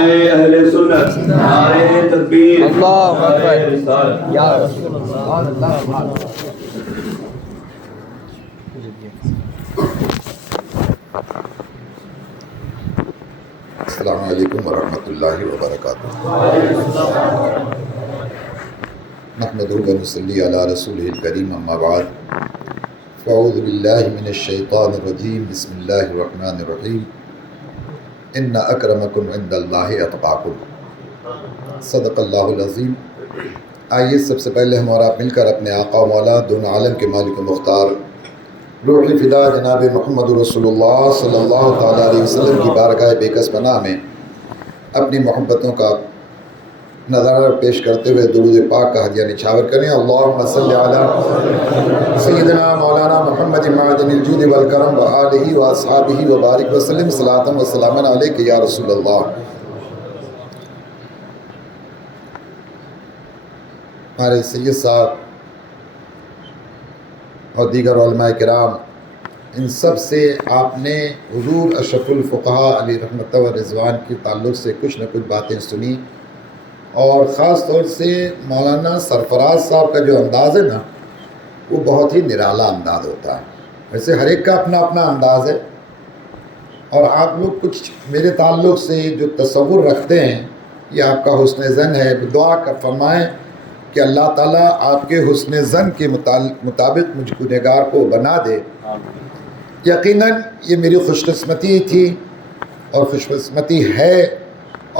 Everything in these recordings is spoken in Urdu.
اہل سنت نعرہ تکبیر اللہ اکبر رسالت یا رسول اللہ۔ السلام علیکم ورحمۃ اللہ وبرکاتہ۔ نحمدہ و نصلی علی رسولہ الکریم، اما بعد، فاعوذ باللہ من الشیطان الرجیم، بسم اللہ الرحمن الرحیم، ان اکرمکم عند اللہ اتقاکم، صدق اللہ العظیم۔ آئیے سب سے پہلے ہم اور آپ مل کر اپنے آقا و مولا دونوں عالم کے مالک و مختار روح فدا جناب محمد رسول اللہ صلی اللہ تعالیٰ علیہ وسلم کی بارگاہ بےکس پناہ میں اپنی محبتوں کا نظارہ پیش کرتے ہوئے درود پاک کا ہدیہ نچھاور کریں۔ اللہم صلی علی سیدنا مولانا محمد معدن الجود والکرم و آلہ و اصحابہ و بارک وسلم صلاۃ و سلاما علیک یا رسول اللہ۔ ہمارے سید صاحب اور دیگر علماء کرام، ان سب سے آپ نے حضور اشرف الفقہاء علیہ رحمۃ و رضوان کے تعلق سے کچھ نہ کچھ باتیں سنی، اور خاص طور سے مولانا سرفراز صاحب کا جو انداز ہے نا، وہ بہت ہی نرالا انداز ہوتا ہے۔ ویسے ہر ایک کا اپنا اپنا انداز ہے، اور آپ لوگ کچھ میرے تعلق سے جو تصور رکھتے ہیں یہ آپ کا حسن ظن ہے۔ دعا کر فرمائیں کہ اللہ تعالیٰ آپ کے حسن ظن کے مطابق مجھ گنہگار کو بنا دے۔ یقیناً یہ میری خوش قسمتی تھی اور خوش قسمتی ہے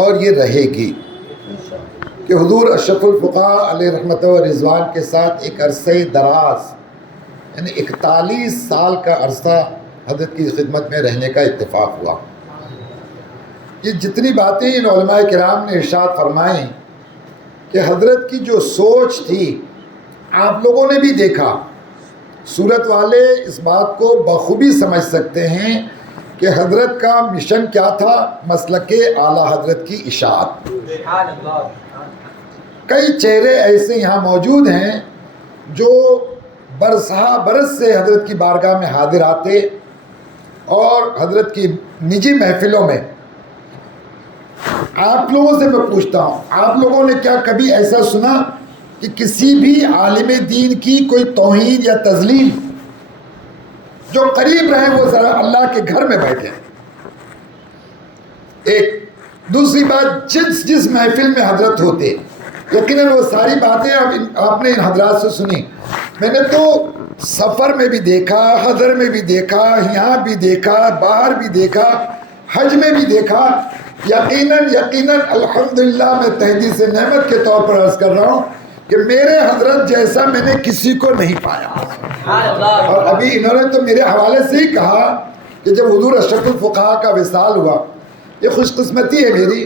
اور یہ رہے گی کہ حضور اشرف الفقہاء علیہ رحمۃ و رضوان کے ساتھ ایک عرصہ دراز، یعنی 41 سال کا عرصہ حضرت کی خدمت میں رہنے کا اتفاق ہوا۔ یہ جتنی باتیں ان علماء کرام نے ارشاد فرمائیں کہ حضرت کی جو سوچ تھی آپ لوگوں نے بھی دیکھا، صورت والے اس بات کو بخوبی سمجھ سکتے ہیں کہ حضرت کا مشن کیا تھا، مسلک اعلیٰ حضرت کی اشاعت۔ کئی چہرے ایسے یہاں موجود ہیں جو برسہ برس سے حضرت کی بارگاہ میں حاضر آتے اور حضرت کی نجی محفلوں میں۔ آپ لوگوں سے میں پوچھتا ہوں، آپ لوگوں نے کیا کبھی ایسا سنا کہ کسی بھی عالم دین کی کوئی توہین یا تذلیل؟ جو قریب رہیں وہ ذرا اللہ کے گھر میں بیٹھے۔ ایک دوسری بات، جس محفل میں حضرت ہوتے، یقیناً وہ ساری باتیں آپ نے ان حضرات سے سنی۔ میں نے تو سفر میں بھی دیکھا، حضر میں بھی دیکھا، یہاں بھی دیکھا، باہر بھی دیکھا، حج میں بھی دیکھا۔ یقیناً الحمدللہ میں تحدیث نعمت کے طور پر عرض کر رہا ہوں کہ میرے حضرت جیسا میں نے کسی کو نہیں پایا۔ اور ابھی انہوں نے تو میرے حوالے سے ہی کہا کہ جب حضور اشرف الفقہاء کا وصال ہوا، یہ خوش قسمتی ہے میری،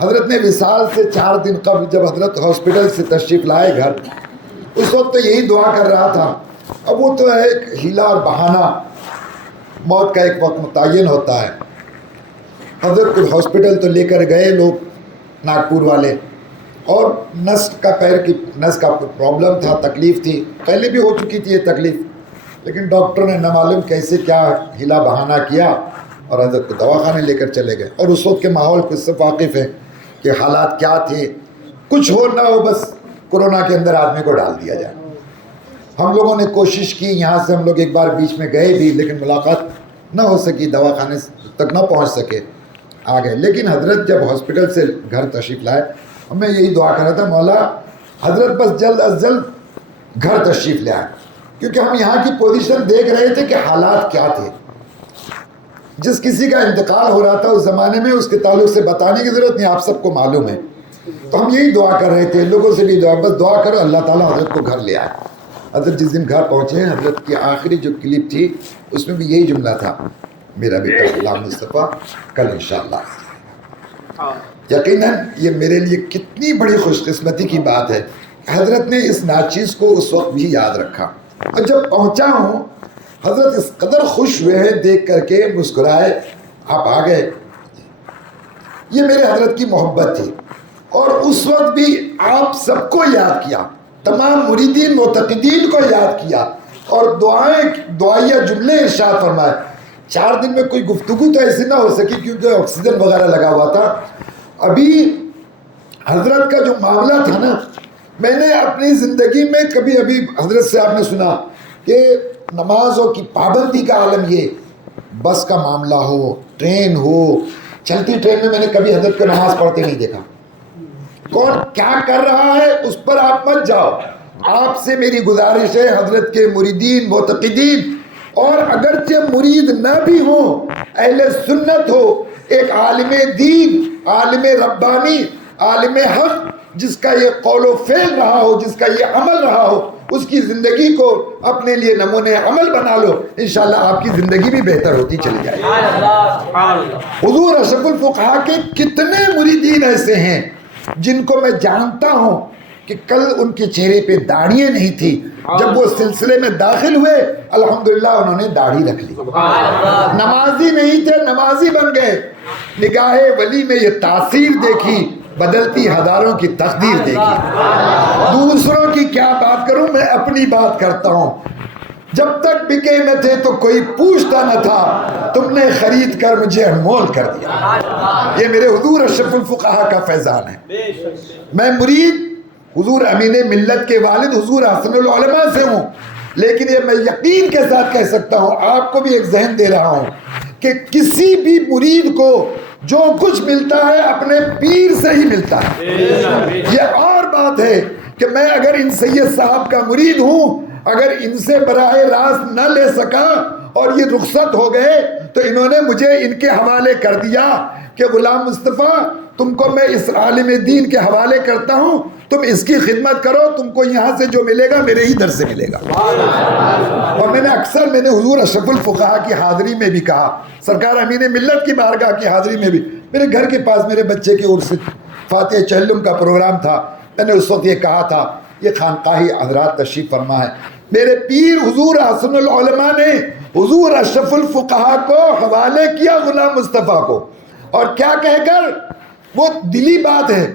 حضرت نے وصال سے 4 دن قبل جب حضرت ہاسپٹل سے تشریف لائے گھر، اس وقت تو یہی دعا کر رہا تھا۔ اب وہ تو ایک ہیلا اور بہانہ، موت کا ایک وقت متعین ہوتا ہے۔ حضرت کو ہاسپٹل تو لے کر گئے لوگ ناگپور والے، اور نس کا پرابلم تھا، تکلیف تھی، پہلے بھی ہو چکی تھی یہ تکلیف، لیکن ڈاکٹر نے نہ معلوم کیسے کیا ہیلا بہانہ کیا اور حضرت کو دواخانے لے کر چلے گئے۔ اور اس وقت کے ماحول کو اس سے واقف ہے کہ حالات کیا تھے، کچھ ہو نہ ہو بس کورونا کے اندر آدمی کو ڈال دیا جائے۔ ہم لوگوں نے کوشش کی، یہاں سے ہم لوگ ایک بار بیچ میں گئے بھی، لیکن ملاقات نہ ہو سکی، دواخانے تک نہ پہنچ سکے، آ گئے۔ لیکن حضرت جب ہاسپٹل سے گھر تشریف لائے، میں یہی دعا کر رہا تھا، مولا حضرت بس جلد از جلد گھر تشریف لے آئے، کیونکہ ہم یہاں کی پوزیشن دیکھ رہے تھے کہ حالات کیا تھے۔ جس کسی کا انتقال ہو رہا تھا اس زمانے میں، اس کے تعلق سے بتانے کی ضرورت نہیں، آپ سب کو معلوم ہے۔ تو ہم یہی دعا کر رہے تھے، لوگوں سے بھی بس دعا کرو اللہ تعالیٰ حضرت کو گھر لے آئے۔ حضرت جس دن گھر پہنچے، حضرت کی آخری جو کلپ تھی اس میں بھی یہی جملہ تھا، میرا بیٹا غلام مصطفیٰ کل انشاءاللہ۔ یقیناً یہ میرے لیے کتنی بڑی خوش قسمتی کی بات ہے، حضرت نے اس ناچیز کو اس وقت بھی یاد رکھا۔ اور جب پہنچا ہوں، حضرت اس قدر خوش ہوئے ہیں دیکھ کر کے، مسکرائے، آپ آ گئے۔ یہ میرے حضرت کی محبت تھی، اور اس وقت بھی آپ سب کو یاد کیا، تمام مریدین معتقدین کو یاد کیا، اور دعائیہ جملے ارشاد فرمائے۔ 4 دن میں کوئی گفتگو تو ایسی نہ ہو سکی کیونکہ آکسیجن وغیرہ لگا ہوا تھا، ابھی حضرت کا جو معاملہ تھا نا، میں نے اپنی زندگی میں کبھی ابھی حضرت سے آپ نے سنا کہ نمازوں کی پابندی کا عالم، یہ بس کا معاملہ ہو، ٹرین ہو، چلتی ٹرین میں نے کبھی حضرت کو نماز پڑھتے نہیں دیکھا. کون کیا کر رہا ہے اس پر آپ مت جاؤ. آپ سے میری گزارش ہے، حضرت کے مریدین معتقدین، اور اگرچہ مرید نہ بھی ہو، اہل سنت ہو، ایک عالم دین، عالم ربانی، عالم حق، جس کا یہ قول و فعل رہا ہو، جس کا یہ عمل رہا ہو، اس کی زندگی کو اپنے لیے نمونے عمل بنا لو، انشاءاللہ آپ کی زندگی بھی بہتر ہوتی چلی جائے گی. حضور اشرف الفقہا کے کتنے مریدین ایسے ہیں جن کو میں جانتا ہوں کہ کل ان کے چہرے پہ داڑھیاں نہیں تھی، جب وہ سلسلے میں داخل ہوئے الحمدللہ انہوں نے داڑھی رکھ لی. نمازی نہیں تھے، نمازی بن گئے. نگاہ ولی میں یہ تاثیر دیکھی، بدلتی ہزاروں کی تقدیر دیکھی. دوسروں کی کیا بات کروں، میں اپنی بات کرتا ہوں. جب تک بکے نہ تھے تو کوئی پوچھتا نہ تھا، تم نے خرید کر مجھے انمول کر دیا. یہ میرے حضور اشرف الفقہا کا فیضان ہے. میں مرید حضور امین ملت کے والد حضور حسن العلماء سے ہوں، لیکن یہ میں یقین کے ساتھ کہہ سکتا ہوں، آپ کو بھی ایک ذہن دے رہا ہوں کہ کسی بھی مرید کو جو کچھ ملتا ہے اپنے پیر سے ہی ملتا ہے. یہ اور بات ہے کہ میں اگر ان سید صاحب کا مرید ہوں، اگر ان سے براہ راست نہ لے سکا اور یہ رخصت ہو گئے تو انہوں نے مجھے ان کے حوالے کر دیا کہ غلام مصطفیٰ تم کو میں اس عالم دین کے حوالے کرتا ہوں، تم اس کی خدمت کرو، تم کو یہاں سے جو ملے گا میرے ہی در سے ملے گا. اور میں نے حضور اشرف الفقہا کی حاضری میں بھی کہا، سرکار امین ملت کی بارگاہ کی حاضری میں بھی، میرے گھر کے پاس میرے بچے کے عرس فاتح چہلم کا پروگرام تھا، میں نے اس وقت یہ کہا تھا، یہ خانقاہی حضرات تشریف فرما ہے، میرے پیر حضور حسن العلماء نے حضور اشرف الفقہا کو حوالے کیا غلام مصطفیٰ کو، اور کیا کہہ کر، وہ دلی بات ہے،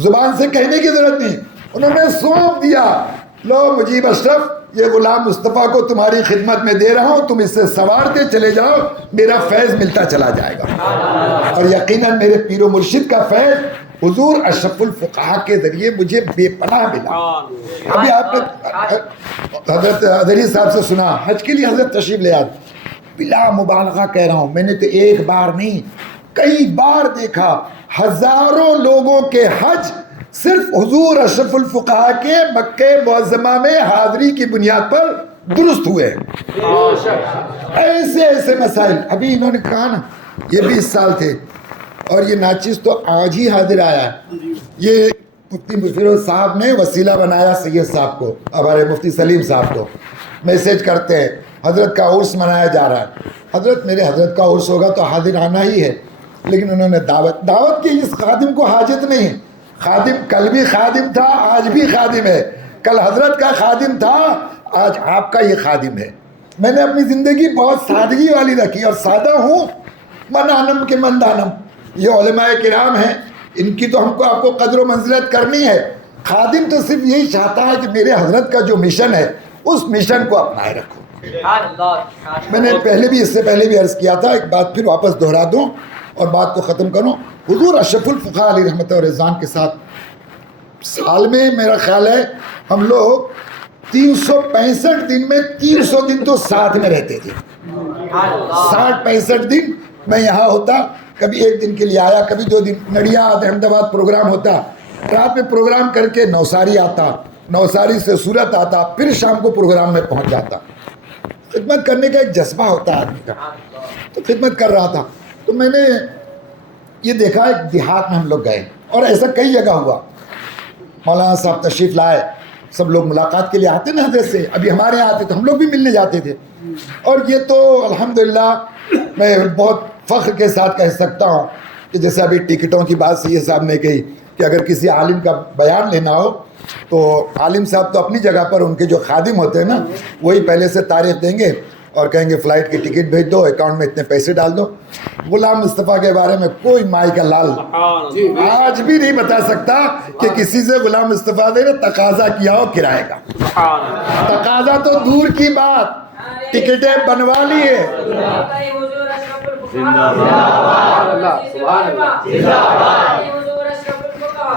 زبان سے کہنے کی ضرورت نہیں، انہوں نے سونپ دیا، لو مجیب اشرف یہ غلام مصطفیٰ کو تمہاری خدمت میں دے رہا ہوں، تم اس سے سوارتے چلے جاؤ، میرا فیض ملتا چلا جائے گا. اور یقیناً میرے پیر و مرشد کا فیض حضور اشرف الفقہا کے ذریعے مجھے بے پناہ ملا. ابھی آپ نے حضرت حضری صاحب سے سنا، حج کے لیے حضرت تشریف لے آتے، بلا مبالغہ کہہ رہا ہوں، میں نے تو ایک بار نہیں کئی بار دیکھا، ہزاروں لوگوں کے حج صرف حضور اشرف الفقہا کے مکہ معظمہ میں حاضری کی بنیاد پر درست ہوئے. ایسے ایسے مسائل، ابھی انہوں نے کہا نا یہ 20 سال تھے، اور یہ ناچیز تو آج ہی حاضر آیا ہے. یہ مفتی فیروز صاحب نے وسیلہ بنایا سید صاحب کو، ہمارے مفتی سلیم صاحب کو میسیج کرتے ہیں، حضرت کا عرس منایا جا رہا ہے. حضرت میرے حضرت کا عرس ہوگا تو حاضر آنا ہی ہے، لیکن انہوں نے دعوت کی. اس خادم کو حاجت نہیں، خادم کل بھی خادم تھا، آج بھی خادم ہے، کل حضرت کا خادم تھا، آج آپ کا یہ خادم ہے. میں نے اپنی زندگی بہت سادگی والی رکھی، اور سادہ ہوں، من آنم کے من دانم. یہ علماء کرام ہیں، ان کی تو ہم کو آپ کو قدر و منزلت کرنی ہے. خادم تو صرف یہی چاہتا ہے کہ میرے حضرت کا جو مشن ہے اس مشن کو اپنائے رکھو. میں نے اس سے پہلے بھی عرض کیا تھا، ایک بات پھر واپس دہرا دوں اور بات کو ختم کروں. حضور اشرف الفقہا علیہ رحمت و رضوان کے ساتھ سال میں میرا خیال ہے ہم لوگ 365 دن میں 300 دن تو ساتھ میں رہتے تھے. 60-65 دن میں یہاں ہوتا، کبھی ایک دن کے لیے آیا، کبھی 2 دن. نڑیاد احمد آباد پروگرام ہوتا، رات میں پروگرام کر کے نوساری آتا، نوساری سے سورت آتا، پھر شام کو پروگرام میں پہنچ جاتا. خدمت کرنے کا ایک جذبہ ہوتا ہے آدمی کا، تو خدمت کر رہا تھا. تو میں نے یہ دیکھا، ایک دیہات میں ہم لوگ گئے، اور ایسا کئی جگہ ہوا. مولانا صاحب تشریف لائے، سب لوگ ملاقات کے لیے آتے نا حضرت سے، ابھی ہمارے یہاں آتے تو ہم لوگ بھی ملنے جاتے تھے. اور یہ تو الحمدللہ میں بہت فخر کے ساتھ کہہ سکتا ہوں کہ جیسے ابھی ٹکٹوں کی بات سید صاحب نے کہی کہ اگر کسی عالم کا بیان لینا ہو تو عالم صاحب تو اپنی جگہ پر، ان کے جو خادم ہوتے ہیں نا وہی پہلے سے تاریخ دیں گے اور کہیں گے فلائٹ کی ٹکٹ بھیج دو، اکاؤنٹ میں اتنے پیسے ڈال دو. غلام مصطفیٰ کے بارے میں کوئی مائی کا لال آج بھی نہیں بتا سکتا کہ کسی سے غلام مصطفیٰ نے تقاضا کیا ہو کرائے کا. تقاضا تو دور کی بات، ٹکٹیں بنوا لی ہے.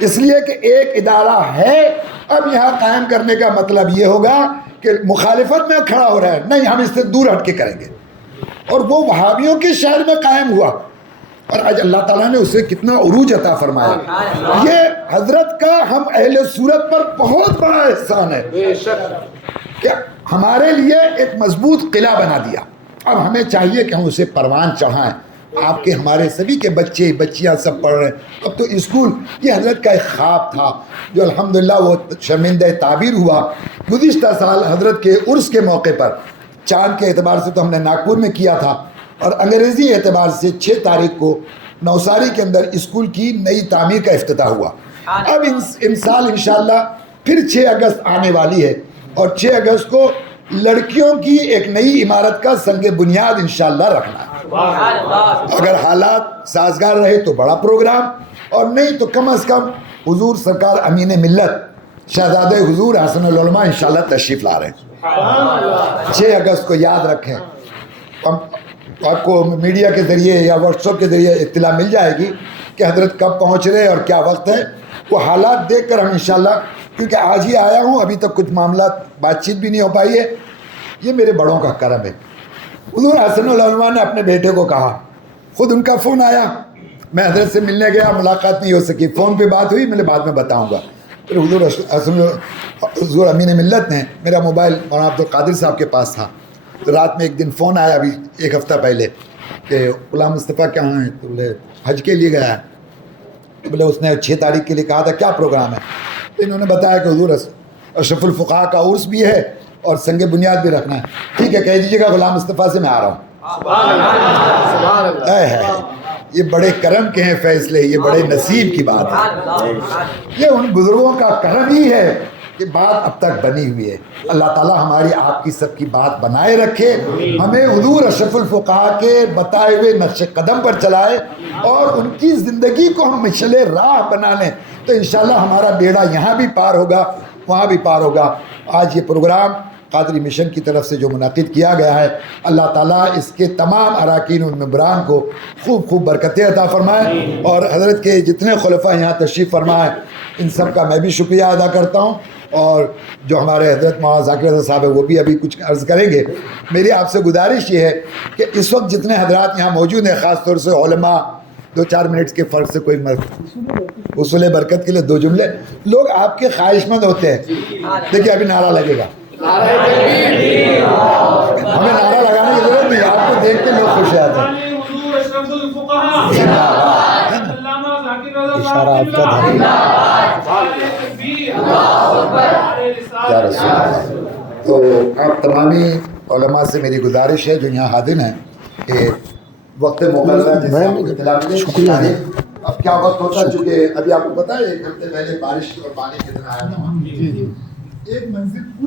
اس لیے کہ ایک ادارہ ہے، اب یہاں قائم کرنے کا مطلب یہ ہوگا کہ مخالفت میں کھڑا ہو رہا ہے، نہیں ہم اس سے دور ہٹ کے کریں گے، اور وہ وہابیوں کے شہر میں قائم ہوا، اور آج اللہ تعالیٰ نے اسے کتنا عروج عطا فرمایا۔ یہ حضرت کا ہم اہل سورت پر بہت بڑا احسان ہے کہ ہمارے لیے ایک مضبوط قلعہ بنا دیا۔ اب ہمیں چاہیے کہ ہم اسے پروان چڑھائیں۔ آپ کے ہمارے سبھی کے بچے بچیاں سب پڑھ رہے ہیں، اب تو اسکول، یہ حضرت کا ایک خواب تھا جو الحمدللہ وہ شرمندہ تعبیر ہوا۔ گزشتہ سال حضرت کے عرس کے موقع پر، چاند کے اعتبار سے تو ہم نے ناگپور میں کیا تھا، اور انگریزی اعتبار سے 6 تاریخ کو نوساری کے اندر اسکول کی نئی تعمیر کا افتتاح ہوا۔ اب ان سال انشاءاللہ پھر 6 اگست آنے والی ہے، اور 6 اگست کو لڑکیوں کی ایک نئی عمارت کا سنگ بنیاد انشاءاللہ رکھنا ہے۔ اگر حالات سازگار رہے تو بڑا پروگرام، اور نہیں تو کم از کم حضور سرکار امین ملت شہزادہ حضور حسن العلماء انشاءاللہ تشریف لا رہے ہیں۔ 6 اگست کو یاد رکھیں، آپ کو میڈیا کے ذریعے یا واٹس ایپ کے ذریعے اطلاع مل جائے گی کہ حضرت کب پہنچ رہے اور کیا وقت ہے۔ وہ حالات دیکھ کر ہم انشاءاللہ، کیونکہ آج ہی آیا ہوں، ابھی تک کچھ معاملات بات چیت بھی نہیں ہو پائی ہے، یہ میرے بڑوں کا کرم ہے۔ حضور حسن العلماء نے اپنے بیٹے کو کہا، خود ان کا فون آیا، میں حضرت سے ملنے گیا، ملاقات نہیں ہو سکی، فون پہ بات ہوئی، میں نے بعد میں بتاؤں گا۔ پھر حضور امین ملت نے، میرا موبائل مولانا عبدالقادر صاحب کے پاس تھا، تو رات میں ایک دن فون آیا ابھی 1 ہفتہ پہلے کہ غلام مصطفیٰ کہاں ہیں؟ تو بولے حج کے لیے گیا ہے۔ بولے اس نے 6 تاریخ کے لیے کہا تھا، کیا پروگرام ہے؟ تو انہوں نے بتایا کہ حضور اشرف الفقہاء کا عرس بھی ہے اور سنگ بنیاد بھی رکھنا ہے۔ ٹھیک ہے، کہہ دیجیے گا غلام مصطفیٰ سے میں آ رہا ہوں۔ یہ بڑے کرم کے ہیں فیصلے، یہ بڑے نصیب کی بات ہے، یہ ان بزرگوں کا کرم ہی ہے کہ بات اب تک بنی ہوئی ہے۔ اللہ تعالیٰ ہماری آپ کی سب کی بات بنائے رکھے، ہمیں حضور اشرف الفقہاء کے بتائے ہوئے نقش قدم پر چلائے، اور ان کی زندگی کو ہم مشعل راہ بنا لیں، تو انشاءاللہ ہمارا بیڑا یہاں بھی پار ہوگا، وہاں بھی پار ہوگا۔ آج یہ پروگرام قادری مشن کی طرف سے جو منعقد کیا گیا ہے، اللہ تعالیٰ اس کے تمام اراکین و ممبران کو خوب خوب برکتیں عطا فرمائے، اور حضرت کے جتنے خلفاء یہاں تشریف فرمائے ان سب کا میں بھی شکریہ ادا کرتا ہوں، اور جو ہمارے حضرت مولانا ذاکر حسن صاحب ہیں وہ بھی ابھی کچھ عرض کریں گے۔ میری آپ سے گزارش یہ ہے کہ اس وقت جتنے حضرات یہاں موجود ہیں، خاص طور سے علماء، 2-4 منٹ کے فرق سے کوئی حصول برکت کے لیے 2 جملے، لوگ آپ کے خواہش مند ہوتے ہیں۔ دیکھیے ابھی نعرہ لگے گا، ہمیں نعرہ لگانے کی ضرورت نہیں، آپ کو دیکھ کے لوگ خوش آتے ہیں۔ اشارہ آپ کا تھا یا رسول اللہ۔ تو آپ تمامی علماء سے میری گزارش ہے جو یہاں حاضر ہیں کہ وقت مقررہ جیسے آپ کو اطلاع ملے، شکریہ۔ اب کیا وقت ہوتا، چونکہ ابھی آپ کو پتا ہے 1 ہفتے پہلے بارش اور پانی کتنا آیا تھا، ایک منزل